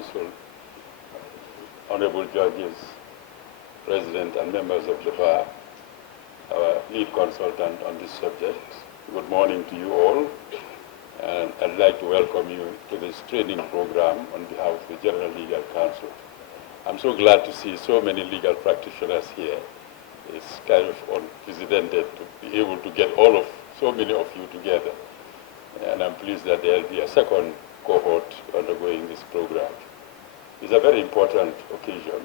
Council, honorable judges, president and members of the bar, our lead consultant on this subject. Good morning to you all. And I'd like to welcome you to this training program on behalf of the General Legal Council. I'm so glad to see so many legal practitioners here. It's kind of unprecedented to be able to get so many of you together. And I'm pleased that there will be a second cohort undergoing this program. It's a very important occasion.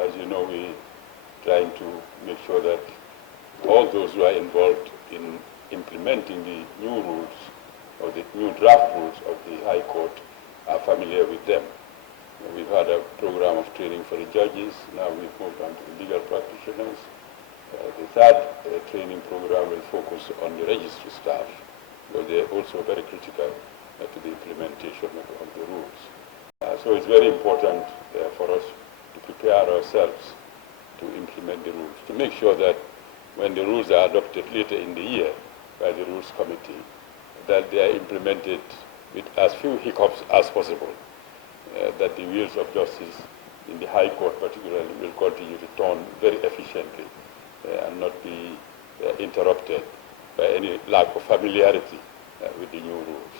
As you know, we're trying to make sure that all those who are involved in implementing the new rules or the new draft rules of the High Court are familiar with them. We've had a program of training for the judges. Now we've moved on to the legal practitioners. The third training program will focus on the registry staff, because they're also very critical to the implementation of the rules. So it's very important for us to prepare ourselves to implement the rules, to make sure that when the rules are adopted later in the year by the Rules Committee, that they are implemented with as few hiccups as possible, that the wheels of justice in the High Court particularly will continue to turn very efficiently and not be interrupted by any lack of familiarity with the new rules.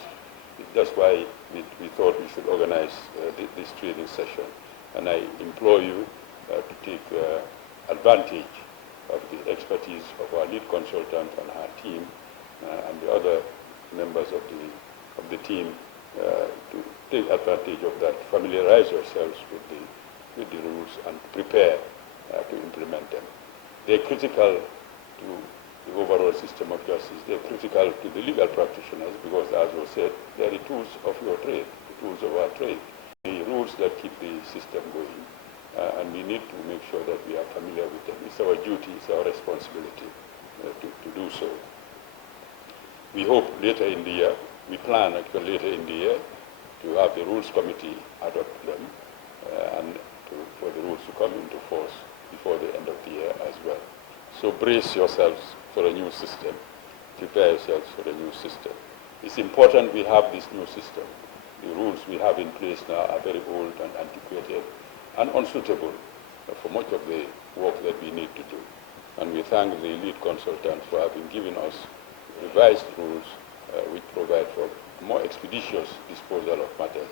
That's why we thought we should organize this training session. And I implore you to take advantage of the expertise of our lead consultant and her team and the other members of the team to take advantage of that, familiarize yourselves with the rules and prepare to implement them. They're critical to the overall system of justice. They're critical to the legal practitioners because, as was said, they're the tools of your trade, the tools of our trade, the rules that keep the system going, and we need to make sure that we are familiar with them. It's our duty, it's our responsibility to do so. We hope later in the year, we plan actually later in the year to have the Rules Committee adopt them and for the rules to come into force before the end of the year as well. So brace yourselves for a new system. Prepare yourselves for a new system. It's important we have this new system. The rules we have in place now are very old and antiquated and unsuitable for much of the work that we need to do. And we thank the lead consultant for having given us revised rules which provide for more expeditious disposal of matters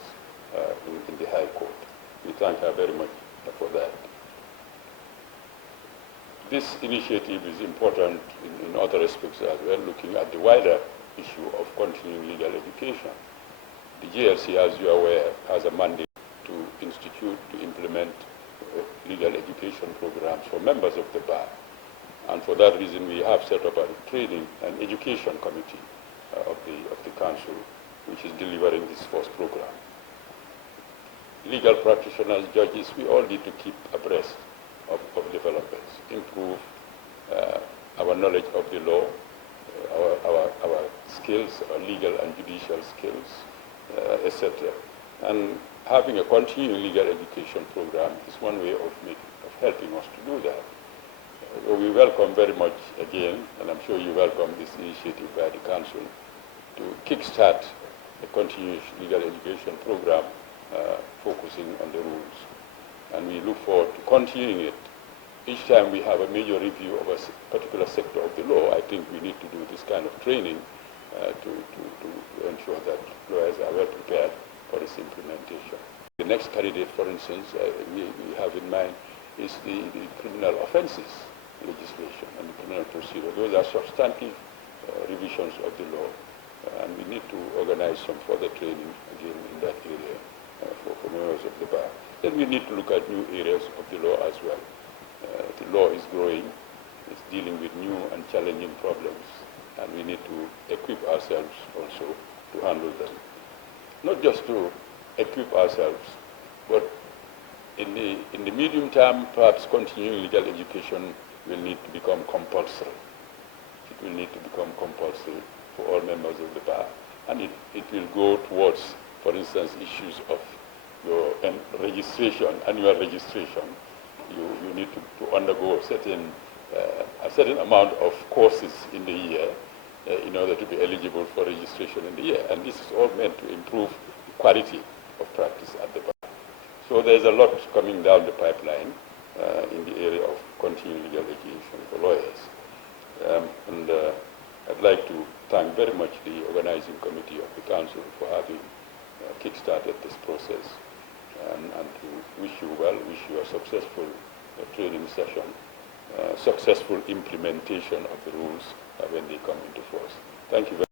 in the High Court. We thank her very much for that. This initiative is important in other respects as well, looking at the wider issue of continuing legal education. The GLC, as you are aware, has a mandate to institute, to implement legal education programs for members of the bar. And for that reason, we have set up a training and education committee of the council, which is delivering this first program. Legal practitioners, judges, we all need to keep abreast of developments, improve our knowledge of the law, our skills, our legal and judicial skills, etc. And having a continuing legal education program is one way of helping us to do that. We welcome very much again, and I'm sure you welcome this initiative by the Council, to kickstart a continuous legal education program focusing on the rules. And we look forward to continuing it. Each time we have a major review of a particular sector of the law, I think we need to do this kind of training to ensure that lawyers are well prepared for its implementation. The next candidate, for instance, we have in mind is the criminal offenses legislation and the criminal procedure. Those are substantive revisions of the law, and we need to organize some further training again in that area for members of the bar. Then we need to look at new areas of the law as well. The law is growing, it's dealing with new and challenging problems, and we need to equip ourselves also to handle them. Not just to equip ourselves, but in the medium term, perhaps continuing legal education will need to become compulsory. It will need to become compulsory for all members of the bar. And it will go towards, for instance, issues of your registration, annual registration. You need to undergo a certain amount of courses in the year in order to be eligible for registration in the year. And this is all meant to improve quality of practice at the bar. So there's a lot coming down the pipeline in the area of continuing legal education for lawyers. I'd like to thank very much the organizing committee of the council for having kick-started this process, and to wish you well, wish you a successful training session, successful implementation of the rules when they come into force. Thank you very much.